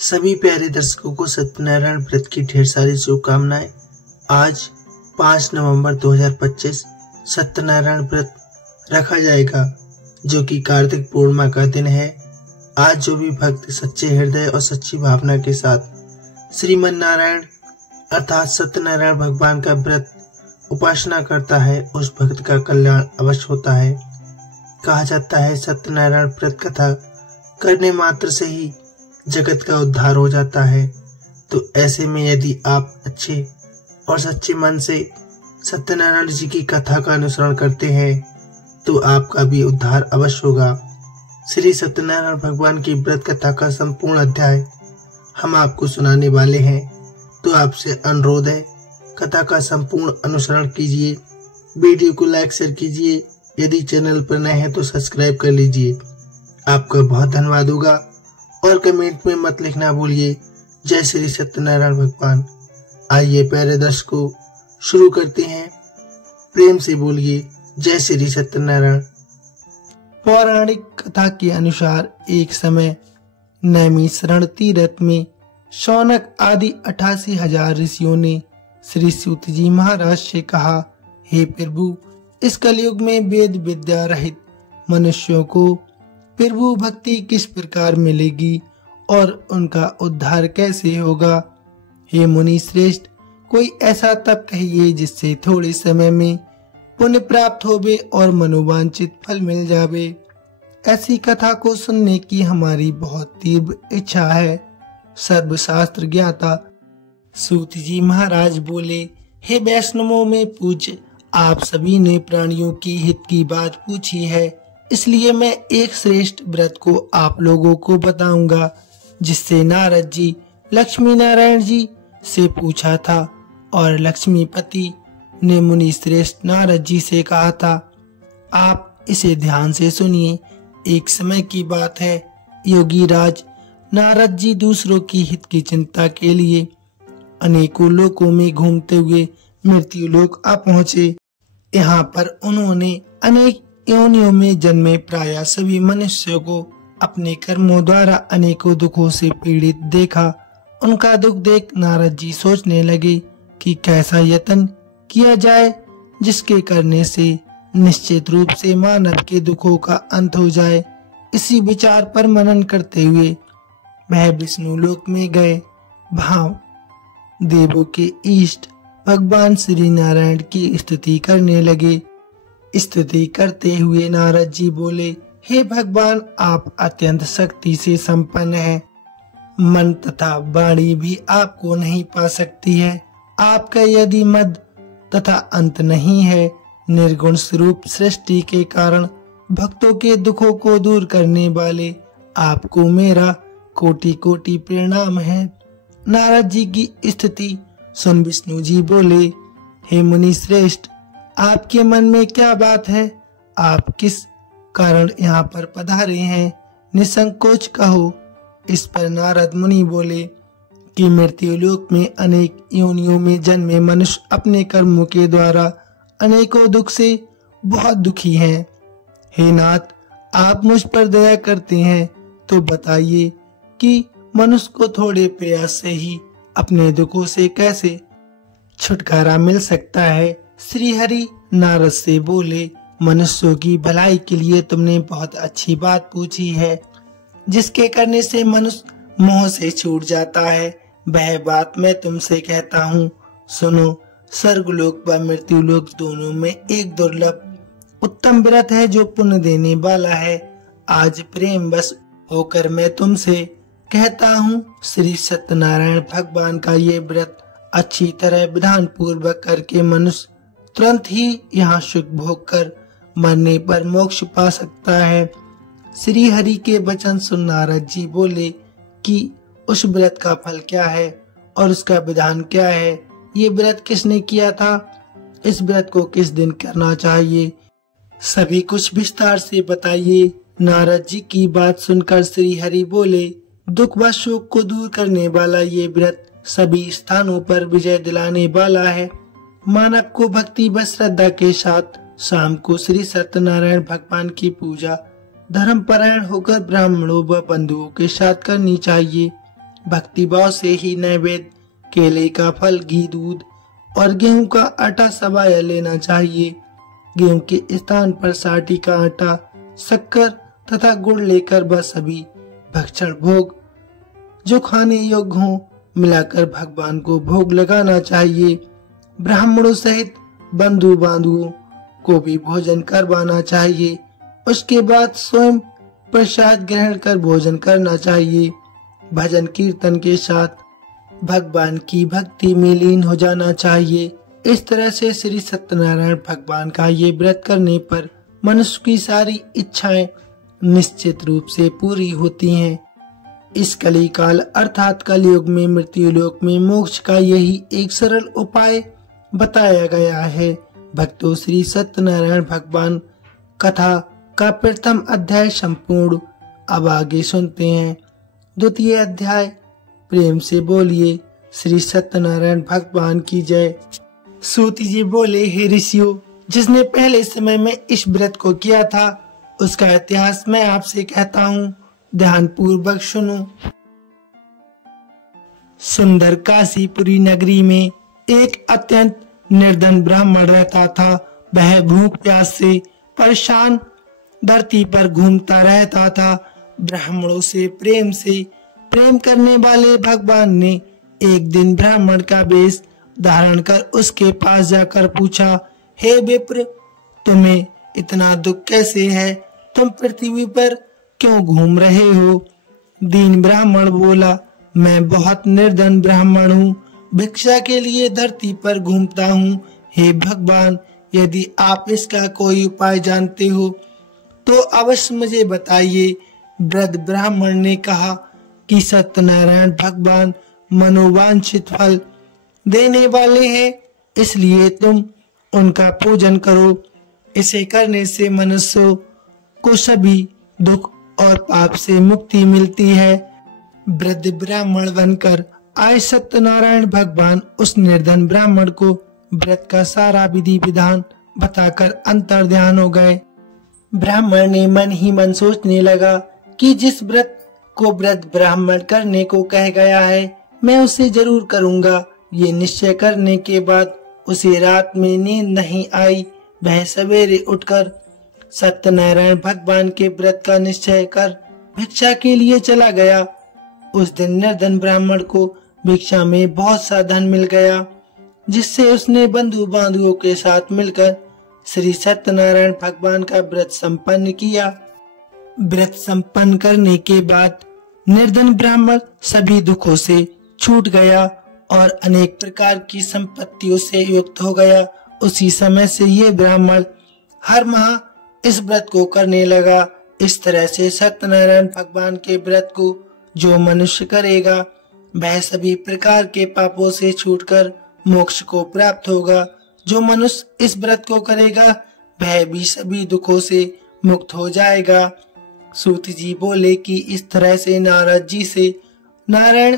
सभी प्यारे दर्शकों को सत्यनारायण व्रत की ढेर सारी शुभकामनाएं। आज 5 नवंबर 2025 सत्यनारायण व्रत रखा जाएगा, जो कि कार्तिक पूर्णिमा का दिन है। आज जो भी भक्त सच्चे हृदय और सच्ची भावना के साथ श्रीमन नारायण अर्थात सत्यनारायण भगवान का व्रत उपासना करता है, उस भक्त का कल्याण अवश्य होता है। कहा जाता है सत्यनारायण व्रत कथा करने मात्र से ही जगत का उद्धार हो जाता है। तो ऐसे में यदि आप अच्छे और सच्चे मन से सत्यनारायण जी की कथा का अनुसरण करते हैं तो आपका भी उद्धार अवश्य होगा। श्री सत्यनारायण भगवान की व्रत कथा का संपूर्ण अध्याय हम आपको सुनाने वाले हैं, तो आपसे अनुरोध है कथा का संपूर्ण अनुसरण कीजिए। वीडियो को लाइक शेयर कीजिए, यदि चैनल पर नए हैं तो सब्सक्राइब कर लीजिए। आपका बहुत धन्यवाद होगा। और कमेंट में मत लिखना भूलिए जय श्री सत्यनारायण भगवान। आइए प्यारे दर्शकों शुरू करते हैं। प्रेम से बोलिए जय श्री सत्यनारायण। पौराणिक कथा के अनुसार एक समय नैमिषारण्य तीर्थ में शौनक आदि 88,000 ऋषियों ने श्री सूत जी महाराज से कहा, हे प्रभु, इस कलयुग में वेद विद्या रहित मनुष्यों को प्रभु भक्ति किस प्रकार मिलेगी और उनका उद्धार कैसे होगा। हे मुनि श्रेष्ठ, कोई ऐसा तप कहिए जिससे थोड़े समय में पुण्य प्राप्त होवे और मनोवांछित फल मिल जावे। ऐसी कथा को सुनने की हमारी बहुत तीव्र इच्छा है। सर्वशास्त्र ज्ञाता सूत जी महाराज बोले, हे वैष्णवों में पूज्य, आप सभी ने प्राणियों की हित की बात पूछी है, इसलिए मैं एक श्रेष्ठ व्रत को आप लोगों को बताऊंगा, जिससे नारद जी लक्ष्मी नारायण जी से पूछा था और लक्ष्मीपति ने मुनि श्रेष्ठ नारद जी से कहा था। आप इसे ध्यान से सुनिए। एक समय की बात है, योगी राज नारद जी दूसरों की हित की चिंता के लिए अनेकों लोकों में घूमते हुए मृत्यु लोक आ पहुँचे। यहाँ पर उन्होंने अनेक योनियों में जन्मे प्राय सभी मनुष्यों को अपने कर्मों द्वारा अनेकों दुखों से पीड़ित देखा। उनका दुख देख नारद जी सोचने लगे कि कैसा यत्न किया जाए जिसके करने से निश्चित रूप से मानव के दुखों का अंत हो जाए। इसी विचार पर मनन करते हुए वह विष्णु लोक में गए। भाव देवों के इष्ट भगवान श्री नारायण की स्तुति करने लगे। स्तुति करते हुए नारद जी बोले, हे भगवान, आप अत्यंत शक्ति से संपन्न हैं। मन तथा वाणी भी आपको नहीं पा सकती है। आपका यदि मद तथा अंत नहीं है। निर्गुण स्वरूप सृष्टि के कारण भक्तों के दुखों को दूर करने वाले आपको मेरा कोटि कोटि प्रणाम है। नारद जी की स्तुति सुन विष्णु जी बोले, हे मुनि श्रेष्ठ, आपके मन में क्या बात है? आप किस कारण यहाँ पर पधारे हैं? निसंकोच कहो। इस पर नारद मुनि बोले कि मृत्यु लोक में अनेक योनियों में जन्मे मनुष्य अपने कर्मों के द्वारा अनेकों दुख से बहुत दुखी हैं। हे नाथ, आप मुझ पर दया करते हैं तो बताइए कि मनुष्य को थोड़े प्रयास से ही अपने दुखों से कैसे छुटकारा मिल सकता है। श्री हरि नारद से बोले, मनुष्यों की भलाई के लिए तुमने बहुत अच्छी बात पूछी है, जिसके करने से मनुष्य मोह से छूट जाता है। वह बात मैं तुमसे कहता हूँ, सुनो। स्वर्गलोक व मृत्यु लोक दोनों में एक दुर्लभ उत्तम व्रत है जो पुण्य देने वाला है। आज प्रेम बस होकर मैं तुमसे कहता हूँ, श्री सत्यनारायण भगवान का ये व्रत अच्छी तरह विधान पूर्वक करके मनुष्य तुरंत ही यहाँ सुख भोग कर मरने पर मोक्ष पा सकता है। श्री हरि के वचन सुन नारद जी बोले कि उस व्रत का फल क्या है और उसका विधान क्या है? ये व्रत किसने किया था? इस व्रत को किस दिन करना चाहिए? सभी कुछ विस्तार से बताइए। नारद जी की बात सुनकर श्री हरि बोले, दुख व शोक को दूर करने वाला ये व्रत सभी स्थानों पर विजय दिलाने वाला है। मानव को भक्ति व श्रद्धा के साथ शाम को श्री सत्यनारायण भगवान की पूजा धर्मपरायण होकर ब्राह्मणों व बंधुओं के साथ करनी चाहिए। भक्तिभाव से ही नैवेद्य, केले का फल, घी, दूध और गेहूं का आटा सवाया लेना चाहिए। गेहूं के स्थान पर साठी का आटा, शक्कर तथा गुड़ लेकर वह सभी भक्षण भोग जो खाने योग्य हों मिलाकर भगवान को भोग लगाना चाहिए। ब्राह्मणों सहित बंधु बांधुओं को भी भोजन करवाना चाहिए। उसके बाद स्वयं प्रसाद ग्रहण कर भोजन करना चाहिए। भजन कीर्तन के साथ भगवान की भक्ति में लीन हो जाना चाहिए। इस तरह से श्री सत्यनारायण भगवान का ये व्रत करने पर मनुष्य की सारी इच्छाएं निश्चित रूप से पूरी होती हैं। इस कली काल अर्थात कलयुग में मृत्यु लोक में मोक्ष का यही एक सरल उपाय बताया गया है। भक्तों, श्री सत्यनारायण भगवान कथा का प्रथम अध्याय संपूर्ण अब आगे सुनते हैं। द्वितीय अध्याय, प्रेम से बोलिए श्री सत्यनारायण भगवान की जय। सूत जी बोले, हे ऋषियों, जिसने पहले समय में इस व्रत को किया था उसका इतिहास मैं आपसे कहता हूँ, ध्यान पूर्वक सुनो। सुंदर काशीपुरी नगरी में एक अत्यंत निर्धन ब्राह्मण रहता था। वह भूख प्यास से परेशान धरती पर घूमता रहता था। ब्राह्मणों से प्रेम करने वाले भगवान ने एक दिन ब्राह्मण का वेश धारण कर उसके पास जाकर पूछा, हे विप्र, तुम्हें इतना दुख कैसे है? तुम पृथ्वी पर क्यों घूम रहे हो? दीन ब्राह्मण बोला, मैं बहुत निर्धन ब्राह्मण हूँ, भिक्षा के लिए धरती पर घूमता हूँ। हे भगवान, यदि आप इसका कोई उपाय जानते हो तो अवश्य मुझे बताइए। वृद्ध ब्राह्मण ने कहा कि सत्यनारायण भगवान मनोवांछित फल देने वाले हैं, इसलिए तुम उनका पूजन करो। इसे करने से मनुष्यों को सभी दुख और पाप से मुक्ति मिलती है। वृद्ध ब्राह्मण बनकर आए सत्यनारायण भगवान उस निर्धन ब्राह्मण को व्रत का सारा विधि विधान बताकर अंतर्ध्यान हो गए। ब्राह्मण ने मन ही मन सोचने लगा कि जिस व्रत को वृद्ध ब्राह्मण करने को कह गया है मैं उसे जरूर करूंगा। ये निश्चय करने के बाद उसे रात में नींद नहीं आई। वह सवेरे उठकर सत्यनारायण भगवान के व्रत का निश्चय कर भिक्षा के लिए चला गया। उस दिन निर्धन ब्राह्मण को भिक्षा में बहुत सा धन मिल गया, जिससे उसने बंधु बांधुओं के साथ मिलकर श्री सत्यनारायण भगवान का व्रत संपन्न किया। व्रत संपन्न करने के बाद निर्धन ब्राह्मण सभी दुखों से छूट गया और अनेक प्रकार की संपत्तियों से युक्त हो गया। उसी समय से ये ब्राह्मण हर माह इस व्रत को करने लगा। इस तरह से सत्यनारायण भगवान के व्रत को जो मनुष्य करेगा वह सभी प्रकार के पापों से छूटकर मोक्ष को प्राप्त होगा। जो मनुष्य इस व्रत को करेगा वह भी सभी दुखों से मुक्त हो जाएगा। सूत जी बोले कि इस तरह से नारद जी से नारायण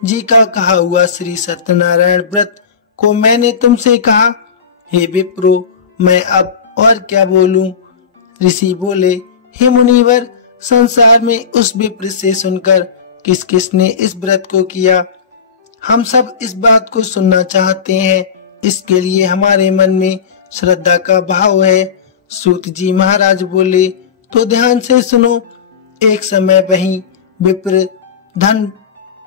जी का कहा हुआ श्री सत्यनारायण व्रत को मैंने तुमसे कहा। हे विप्रो, मैं अब और क्या बोलूं? ऋषि बोले, हे मुनिवर, संसार में उस विप्र से सुनकर किस किस ने इस व्रत को किया, हम सब इस बात को सुनना चाहते हैं। इसके लिए हमारे मन में श्रद्धा का भाव है। सूत जी महाराज बोले, तो ध्यान से सुनो। एक समय वही विप्र धन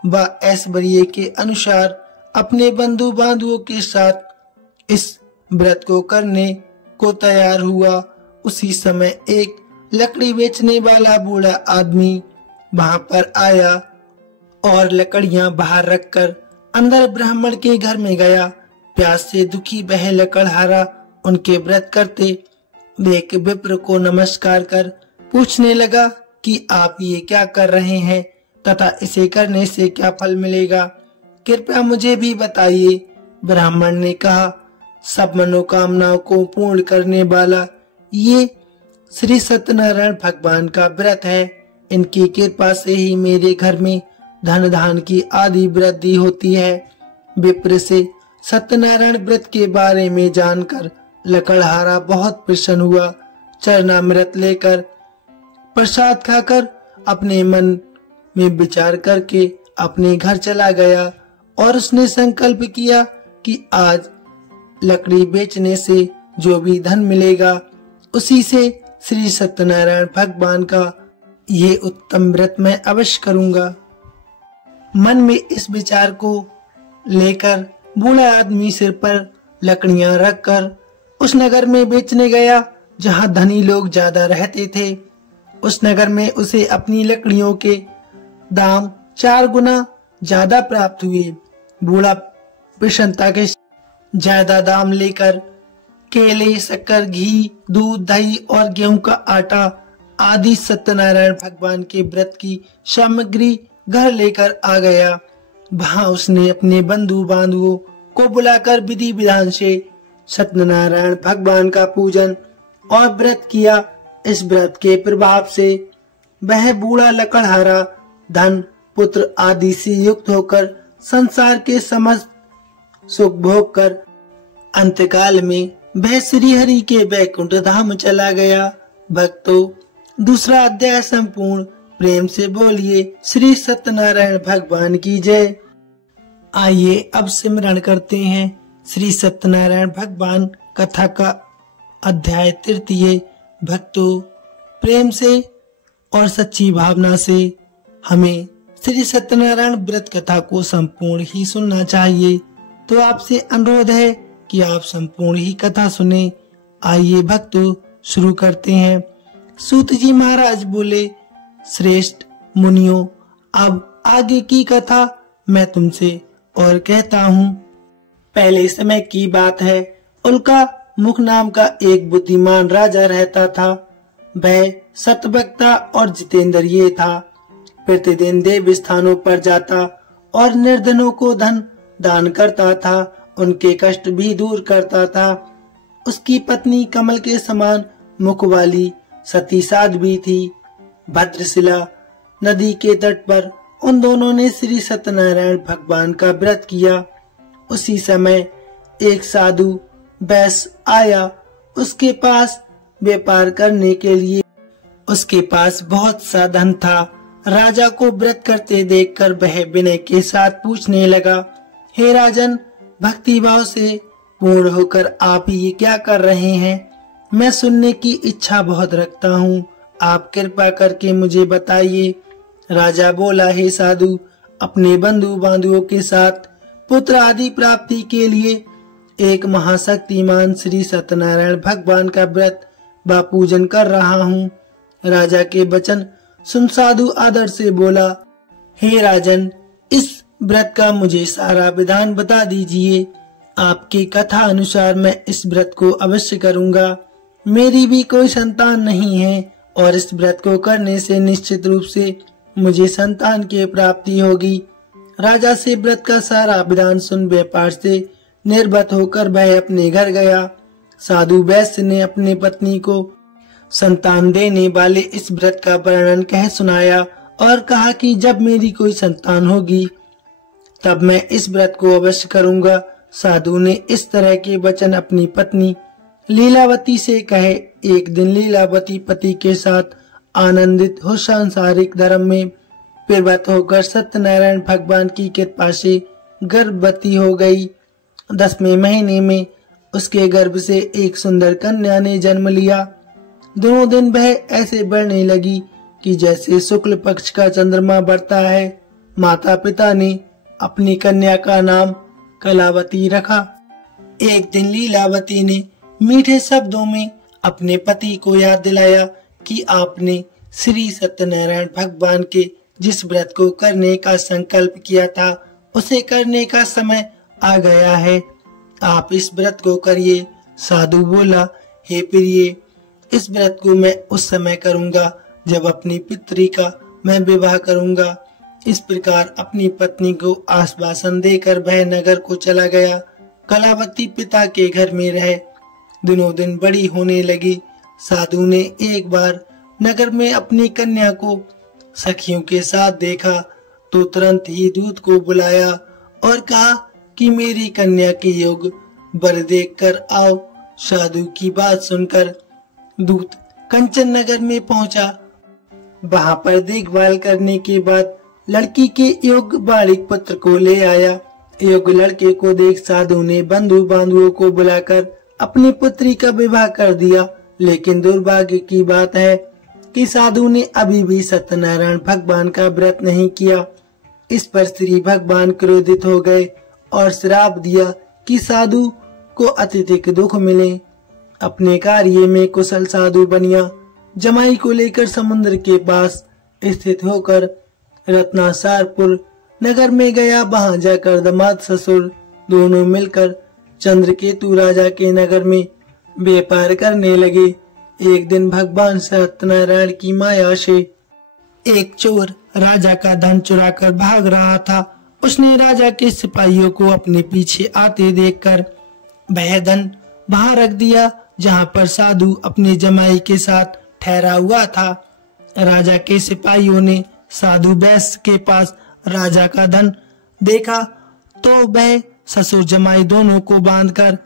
व ऐश्वर्य के अनुसार अपने बंधु बांधुओं के साथ इस व्रत को करने को तैयार हुआ। उसी समय एक लकड़ी बेचने वाला बूढ़ा आदमी वहां पर आया और लकड़ियां बाहर रखकर अंदर ब्राह्मण के घर में गया। प्यास से दुखी वह लकड़हारा उनके व्रत करते देख विप्र को नमस्कार कर पूछने लगा कि आप ये क्या कर रहे हैं तथा इसे करने से क्या फल मिलेगा, कृपया मुझे भी बताइए। ब्राह्मण ने कहा, सब मनोकामनाओं को पूर्ण करने वाला ये श्री सत्यनारायण भगवान का व्रत है। इनकी कृपा से ही मेरे घर में धन धान की आदि वृद्धि होती है। विप्र से सत्यनारायण व्रत के बारे में जानकर लकड़हारा बहुत प्रसन्न हुआ। चरणामृत लेकर प्रसाद खाकर अपने मन में विचार करके अपने घर चला गया और उसने संकल्प किया कि आज लकड़ी बेचने से जो भी धन मिलेगा उसी से श्री सत्यनारायण भगवान का ये उत्तम व्रत मैं अवश्य करूंगा। मन में इस विचार को लेकर बूढ़ा आदमी सिर पर लकड़ियां रखकर उस नगर में बेचने गया जहां धनी लोग ज्यादा रहते थे। उस नगर में उसे अपनी लकड़ियों के दाम 4 गुना ज्यादा प्राप्त हुए। बूढ़ा प्रसन्नता के ज्यादा दाम लेकर केले, शक्कर, घी, दूध, दही और गेहूं का आटा आदि सत्यनारायण भगवान के व्रत की सामग्री घर लेकर आ गया। वहां उसने अपने बंधु बांधवों को बुलाकर विधि विधान से सत्यनारायण भगवान का पूजन और व्रत किया। इस व्रत के प्रभाव से वह बूढ़ा लकड़हारा धन, पुत्र आदि से युक्त होकर संसार के समस्त सुख भोग कर अंतकाल में वह श्री हरि के वैकुंठ धाम चला गया। भक्तों, दूसरा अध्याय संपूर्ण। प्रेम से बोलिए श्री सत्यनारायण भगवान की जय। आइए अब सिमरण करते हैं श्री सत्यनारायण भगवान कथा का अध्याय 3। भक्तों, प्रेम से और सच्ची भावना से हमें श्री सत्यनारायण व्रत कथा को संपूर्ण ही सुनना चाहिए। तो आपसे अनुरोध है कि आप संपूर्ण ही कथा सुने। आइए भक्तों, शुरू करते हैं। सूत जी महाराज बोले, श्रेष्ठ मुनियों, अब आगे की कथा मैं तुमसे और कहता हूँ। पहले समय की बात है, उल्का मुख नाम का एक बुद्धिमान राजा रहता था। वह सतवक्ता और जितेंद्रिय था। प्रतिदिन देव स्थानों पर जाता और निर्धनों को धन दान करता था, उनके कष्ट भी दूर करता था। उसकी पत्नी कमल के समान मुख वाली सती साध्वी थी। भद्रशिला नदी के तट पर उन दोनों ने श्री सत्यनारायण भगवान का व्रत किया। उसी समय एक साधु वैश्य आया। उसके पास व्यापार करने के लिए उसके पास बहुत सा धन था। राजा को व्रत करते देखकर वह विनय के साथ पूछने लगा, हे राजन, भक्ति भाव से पूर्ण होकर आप ये क्या कर रहे हैं? मैं सुनने की इच्छा बहुत रखता हूँ, आप कृपा करके मुझे बताइए। राजा बोला, हे साधु, अपने बंधु बांधवों के साथ पुत्र आदि प्राप्ति के लिए एक महाशक्तिमान श्री सत्यनारायण भगवान का व्रत व पूजन कर रहा हूँ। राजा के वचन सुन साधु आदर से बोला, हे राजन, इस व्रत का मुझे सारा विधान बता दीजिए। आपकी कथा अनुसार मैं इस व्रत को अवश्य करूँगा। मेरी भी कोई संतान नहीं है और इस व्रत को करने से निश्चित रूप से मुझे संतान की प्राप्ति होगी। राजा से व्रत का सारा विधान सुन व्यापार से निर्भत होकर वह अपने घर गया। साधु वैश्य ने अपनी पत्नी को संतान देने वाले इस व्रत का वर्णन कह सुनाया और कहा कि जब मेरी कोई संतान होगी तब मैं इस व्रत को अवश्य करूंगा। साधु ने इस तरह के वचन अपनी पत्नी लीलावती से कहे। एक दिन लीलावती पति के साथ आनंदित हो सांसारिक धर्म में प्रवृत्त होकर सत्यनारायण भगवान की कृपा से गर्भवती हो गई। 10वें महीने में उसके गर्भ से एक सुंदर कन्या ने जन्म लिया। दोनों दिन वह ऐसे बढ़ने लगी कि जैसे शुक्ल पक्ष का चंद्रमा बढ़ता है। माता पिता ने अपनी कन्या का नाम कलावती रखा। एक दिन लीलावती ने मीठे शब्दों में अपने पति को याद दिलाया कि आपने श्री सत्यनारायण भगवान के जिस व्रत को करने का संकल्प किया था उसे करने का समय आ गया है, आप इस व्रत को करिए। साधु बोला, हे प्रिय, इस व्रत को मैं उस समय करूंगा जब अपनी पुत्री का मैं विवाह करूंगा। इस प्रकार अपनी पत्नी को आश्वासन देकर वह नगर को चला गया। कलावती पिता के घर में रहे। दिनों दिन बड़ी होने लगी। साधु ने एक बार नगर में अपनी कन्या को सखियों के साथ देखा तो तुरंत ही दूत को बुलाया और कहा कि मेरी कन्या के योग वर देखकर आओ। साधु की बात सुनकर दूत कंचन नगर में पहुंचा। वहां पर देखभाल करने के बाद लड़की के योग्य बालिक पुत्र को ले आया। योग्य लड़के को देख साधु ने बंधु बांधुओं को बुलाकर अपनी पुत्री का विवाह कर दिया। लेकिन दुर्भाग्य की बात है कि साधु ने अभी भी सत्यनारायण भगवान का व्रत नहीं किया। इस पर श्री भगवान क्रोधित हो गए और श्राप दिया कि साधु को अत्यधिक दुख मिले। अपने कार्य में कुशल साधु बनिया जमाई को लेकर समुद्र के पास स्थित होकर रत्नासारपुर नगर में गया। वहां जाकर दामाद ससुर दोनों मिलकर चंद्रकेतु राजा के नगर में व्यापार करने लगे। एक दिन भगवान सत्यनारायण की माया से एक चोर राजा का धन चुराकर भाग रहा था। उसने राजा के सिपाहियों को अपने पीछे आते देखकर वह धन वहां रख दिया जहां पर साधु अपने जमाई के साथ ठहरा हुआ था। राजा के सिपाहियों ने साधु वैश्य के पास राजा का धन देखा तो वह ससुर जमाई दोनों को बांधकर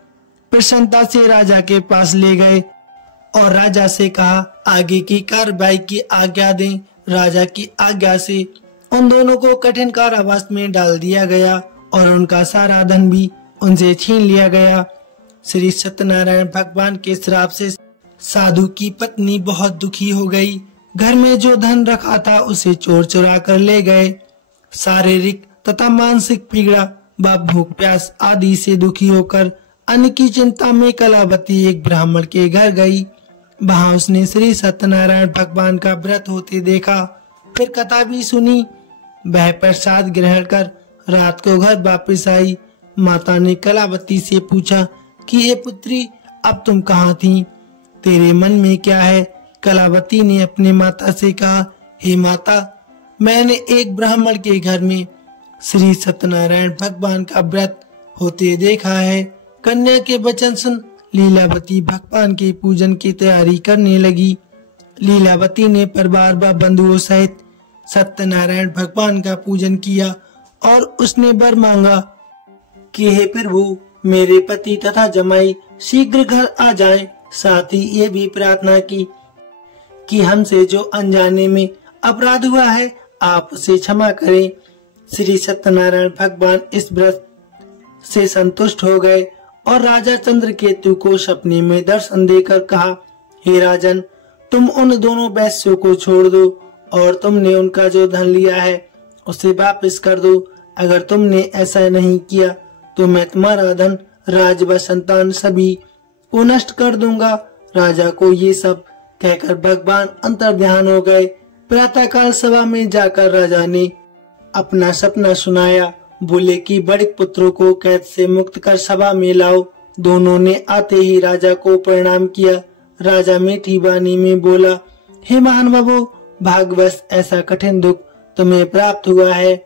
प्रसन्नता से राजा के पास ले गए और राजा से कहा आगे की कार्रवाई की आज्ञा दें। राजा की आज्ञा से उन दोनों को कठिन कारावास में डाल दिया गया और उनका सारा धन भी उनसे छीन लिया गया। श्री सत्यनारायण भगवान के श्राप से साधु की पत्नी बहुत दुखी हो गई। घर में जो धन रखा था उसे चोर चुरा कर ले गए। शारीरिक तथा मानसिक पीड़ा व भूख प्यास आदि से दुखी होकर अन्न की चिंता में कलावती एक ब्राह्मण के घर गई। वहां उसने श्री सत्यनारायण भगवान का व्रत होते देखा, फिर कथा भी सुनी। वह प्रसाद ग्रहण कर रात को घर वापस आई। माता ने कलावती से पूछा कि हे पुत्री, अब तुम कहाँ थी? तेरे मन में क्या है? कलावती ने अपने माता से कहा, हे माता, मैंने एक ब्राह्मण के घर में श्री सत्यनारायण भगवान का व्रत होते देखा है। कन्या के वचन सुन लीलावती भगवान के पूजन की तैयारी करने लगी। लीलावती ने परिवार व बंधुओं सहित सत्यनारायण भगवान का पूजन किया और उसने वर मांगा कि हे प्रभु, मेरे पति तथा जमाई शीघ्र घर आ जाएं। साथ ही ये भी प्रार्थना की कि हमसे जो अनजाने में अपराध हुआ है आप उसे क्षमा करें। श्री सत्यनारायण भगवान इस व्रत से संतुष्ट हो गए और राजा चंद्रकेतु को सपने में दर्शन देकर कहा, हे राजन, तुम उन दोनों वैश्यों को छोड़ दो और तुमने उनका जो धन लिया है उसे वापस कर दो। अगर तुमने ऐसा नहीं किया तो मैं तुम्हारा धन, राज व संतान सभी को नष्ट कर दूंगा। राजा को ये सब कहकर भगवान अंतर्ध्यान हो गए। प्रातःकाल सभा में जाकर राजा ने अपना सपना सुनाया। बोले कि बड़े पुत्रों को कैद से मुक्त कर सभा में लाओ। दोनों ने आते ही राजा को प्रणाम किया। राजा मीठी वाणी में बोला, हे महानुभावो, भाग्यवश ऐसा कठिन दुख तुम्हें प्राप्त हुआ है,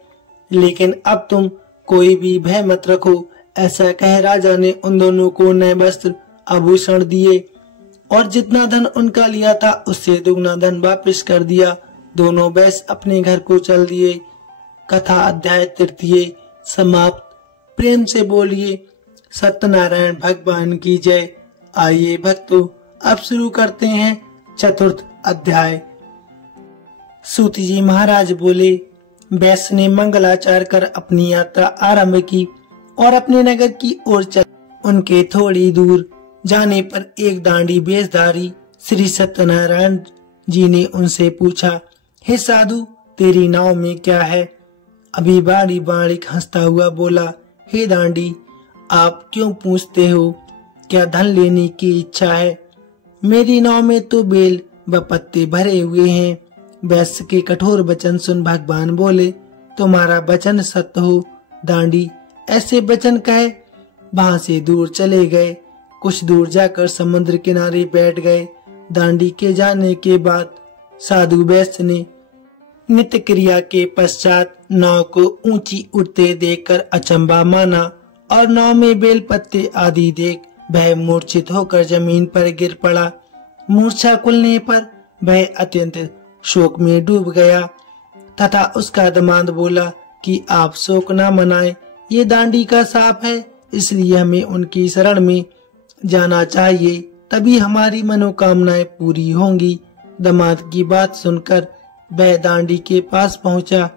लेकिन अब तुम कोई भी भय मत रखो। ऐसा कह राजा ने उन दोनों को नए वस्त्र आभूषण दिए और जितना धन उनका लिया था उससे दुगना धन वापस कर दिया। दोनों वैश्य अपने घर को चल दिए। कथा अध्याय तृतीय समाप्त। प्रेम से बोलिए सत्यनारायण भगवान की जय। आइए भक्तों, अब शुरू करते हैं चतुर्थ अध्याय। सूत जी महाराज बोले, वैश्य ने मंगलाचार कर अपनी यात्रा आरंभ की और अपने नगर की ओर चल। उनके थोड़ी दूर जाने पर एक दांडी वेशधारी श्री सत्यनारायण जी ने उनसे पूछा, हे साधु, तेरी नाव में क्या है? अभी बाड़ी बाड़िक हंसता हुआ बोला, हे दांडी, आप क्यों पूछते हो? क्या धन लेने की इच्छा है? मेरी नाव में तो बेल व पत्ते भरे हुए हैं। वैश्य के कठोर वचन सुन भगवान बोले, तुम्हारा वचन सत्य हो। दांडी ऐसे वचन कहे वहां से दूर चले गए। कुछ दूर जाकर समुद्र किनारे बैठ गए। दांडी के जाने के बाद साधु वैश्य ने नित्य क्रिया के पश्चात नाव को ऊंची उड़ते देखकर अचंबा माना और नाव में बेल पत्ते आदि देख वह मूर्छित होकर जमीन पर गिर पड़ा। मूर्छा खुलने पर वह अत्यंत शोक में डूब गया तथा उसका दामाद बोला कि आप शोक न मनाएं, ये दांडी का साप है, इसलिए हमें उनकी शरण में जाना चाहिए, तभी हमारी मनोकामनाएं पूरी होंगी। दामाद की बात सुनकर वह दांडी के पास पहुंचा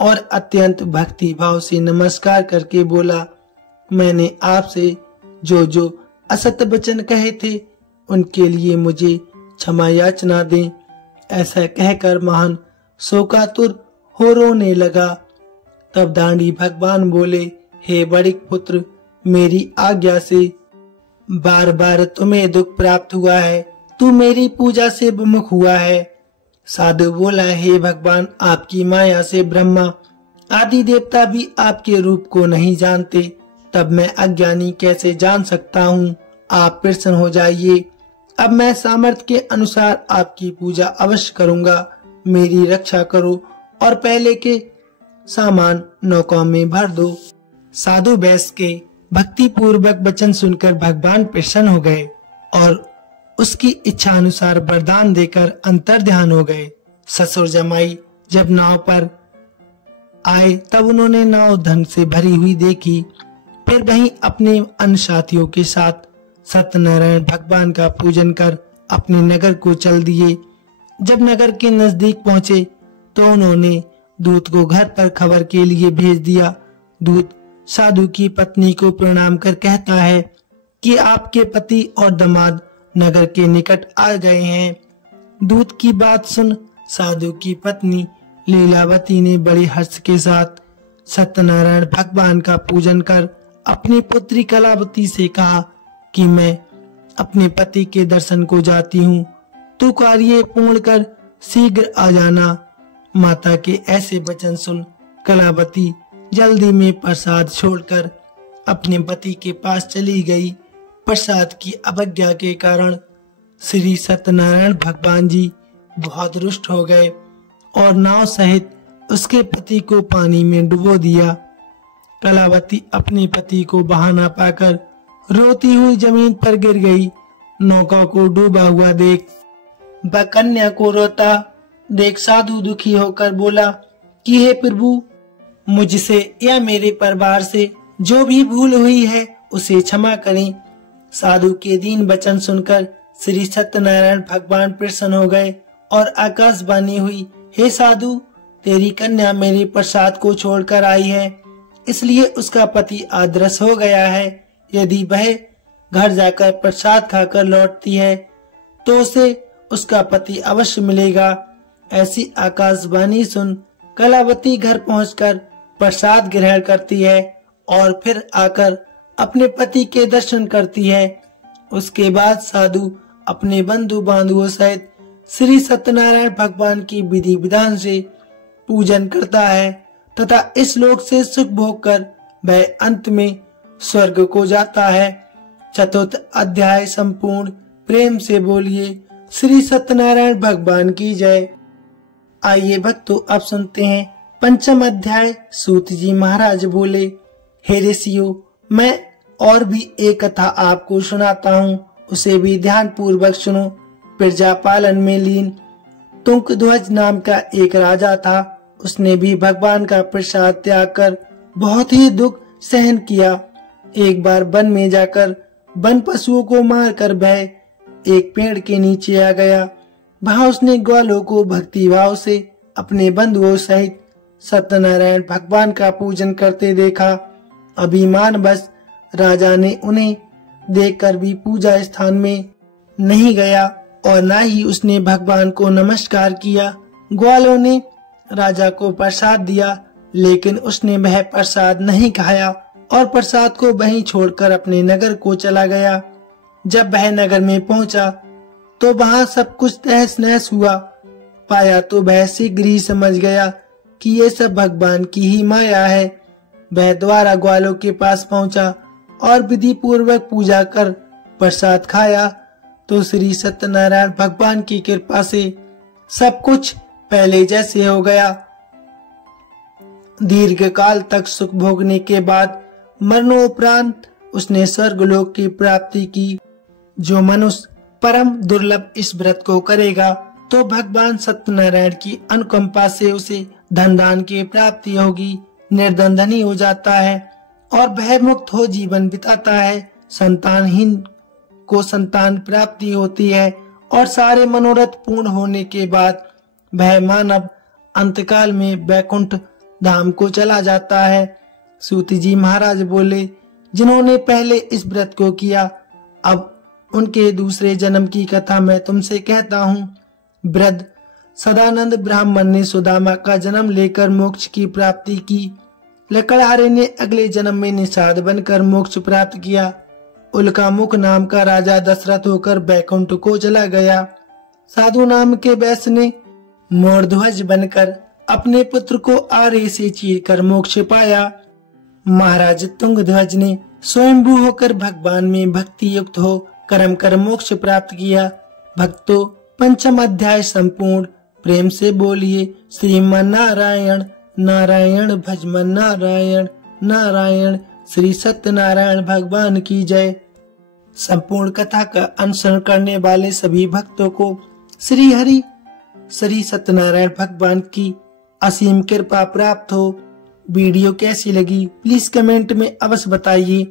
और अत्यंत भक्ति भाव से नमस्कार करके बोला, मैंने आपसे जो जो असत्य वचन कहे थे उनके लिए मुझे क्षमा याचना दें। ऐसा कहकर महान शोकातुर हो रोने लगा। तब दांडी भगवान बोले, हे बड़िक पुत्र, मेरी आज्ञा से बार बार तुम्हें दुख प्राप्त हुआ है, तू मेरी पूजा से विमुख हुआ है। साधु बोला, हे भगवान, आपकी माया से ब्रह्मा आदि देवता भी आपके रूप को नहीं जानते, तब मैं अज्ञानी कैसे जान सकता हूँ। आप प्रसन्न हो जाइए, अब मैं सामर्थ्य के अनुसार आपकी पूजा अवश्य करूँगा। मेरी रक्षा करो और पहले के सामान नौका में भर दो। साधु बैस के भक्ति पूर्वक वचन सुनकर भगवान प्रसन्न हो गए और उसकी इच्छा अनुसार वरदान देकर अंतर्ध्यान हो गए। ससुर जमाई जब नाव पर आए तब उन्होंने नाव धन से भरी हुई देखी। फिर वहीं अपने अन्य साथियों के साथ सत्यनारायण भगवान का पूजन कर अपने नगर को चल दिए। जब नगर के नजदीक पहुंचे तो उन्होंने दूत को घर पर खबर के लिए भेज दिया। दूत साधु की पत्नी को प्रणाम कर कहता है कि आपके पति और दामाद नगर के निकट आ गए हैं। दूत की बात सुन साधु की पत्नी लीलावती ने बड़े हर्ष के साथ सत्यनारायण भगवान का पूजन कर अपनी पुत्री कलावती से कहा कि मैं अपने पति के दर्शन को जाती हूँ, तू कार्य पूर्ण कर शीघ्र आ जाना। माता के ऐसे वचन सुन कलावती जल्दी में प्रसाद छोड़कर अपने पति के पास चली गई। प्रसाद की अवज्ञा के कारण श्री सत्यनारायण भगवान जी बहुत रुष्ट हो गए और नाव सहित उसके पति को पानी में डुबो दिया। कलावती अपने पति को बहाना पाकर रोती हुई जमीन पर गिर गई। नौका को डूबा हुआ देख वह कन्या को रोता देख साधु दुखी होकर बोला कि हे प्रभु, मुझसे या मेरे परिवार से जो भी भूल हुई है उसे क्षमा करें। साधु के दीन वचन सुनकर श्री सत्यनारायण भगवान प्रसन्न हो गए और आकाशवाणी हुई, हे साधु, तेरी कन्या मेरे प्रसाद को छोड़कर आई है, इसलिए उसका पति आदरस हो गया है। यदि वह घर जाकर प्रसाद खाकर लौटती है तो उसे उसका पति अवश्य मिलेगा। ऐसी आकाशवाणी सुन कलावती घर पहुंचकर प्रसाद ग्रहण करती है और फिर आकर अपने पति के दर्शन करती है। उसके बाद साधु अपने बंधु बांधवों सहित श्री सत्यनारायण भगवान की विधि विधान से पूजन करता है तथा इस लोक से सुख भोग कर वह अंत में स्वर्ग को जाता है। चतुर्थ अध्याय संपूर्ण। प्रेम से बोलिए श्री सत्यनारायण भगवान की जय। आइए भक्तों, अब सुनते हैं पंचम अध्याय। सूत जी महाराज बोले, हे ऋषियों, मैं और भी एक कथा आपको सुनाता हूँ, उसे भी ध्यान पूर्वक सुनो। प्रजा पालन में लीन तुंगध्वज नाम का एक राजा था। उसने भी भगवान का प्रसाद त्याग कर बहुत ही दुख सहन किया। एक बार वन में जाकर वन पशुओं को मार कर वह एक पेड़ के नीचे आ गया। वहां उसने ग्वालों को भक्ति भाव से अपने बंधुओं सहित सत्यनारायण भगवान का पूजन करते देखा। अभिमान बस राजा ने उन्हें देखकर भी पूजा स्थान में नहीं गया और न ही उसने भगवान को नमस्कार किया। ग्वालों ने राजा को प्रसाद दिया, लेकिन उसने वह प्रसाद नहीं खाया और प्रसाद को वहीं छोड़कर अपने नगर को चला गया। जब वह नगर में पहुंचा तो वहां सब कुछ तहस नहस हुआ। पाया तो वह शीघ्र ही समझ गया कि ये सब भगवान की ही माया है। वह द्वारा ग्वालों के पास पहुंचा और विधि पूर्वक पूजा कर प्रसाद खाया तो श्री सत्यनारायण भगवान की कृपा से सब कुछ पहले जैसे हो गया। दीर्घ काल तक सुख भोगने के बाद मरणोपरांत उसने स्वर्गलोक की प्राप्ति की। जो मनुष्य परम दुर्लभ इस व्रत को करेगा तो भगवान सत्यनारायण की अनुकंपा से उसे धन दान की प्राप्ति होगी। निर्धन धनी हो जाता है और भय मुक्त हो जीवन बिताता है। संतानहीन को संतान प्राप्ति होती है और सारे मनोरथ पूर्ण होने के बाद वह मानव अंतकाल में वैकुंठ धाम को चला जाता है। सूत जी महाराज बोले, जिन्होंने पहले इस व्रत को किया, अब उनके दूसरे जन्म की कथा मैं तुमसे कहता हूँ। वृद्ध सदानंद ब्राह्मण ने सुदामा का जन्म लेकर मोक्ष की प्राप्ति की। लकड़हारे ने अगले जन्म में निषाद बनकर मोक्ष प्राप्त किया। उल्कामुख नाम का राजा दशरथ होकर बैकुंठ को चला गया। साधु नाम के वैश्य ने मोरध्वज बनकर अपने पुत्र को आरे से चीरकर मोक्ष पाया। महाराज तुंगध्वज ने स्वयंभू होकर भगवान में भक्ति युक्त हो कर्म कर मोक्ष प्राप्त किया। भक्तों, पंचम अध्याय संपूर्ण। प्रेम से बोलिए श्रीमन नारायण नारायण, भजमन नारायण नारायण। श्री सत्यनारायण भगवान की जय। संपूर्ण कथा का अनुसरण करने वाले सभी भक्तों को श्री हरि श्री सत्यनारायण भगवान की असीम कृपा प्राप्त हो। वीडियो कैसी लगी प्लीज कमेंट में अवश्य बताइए।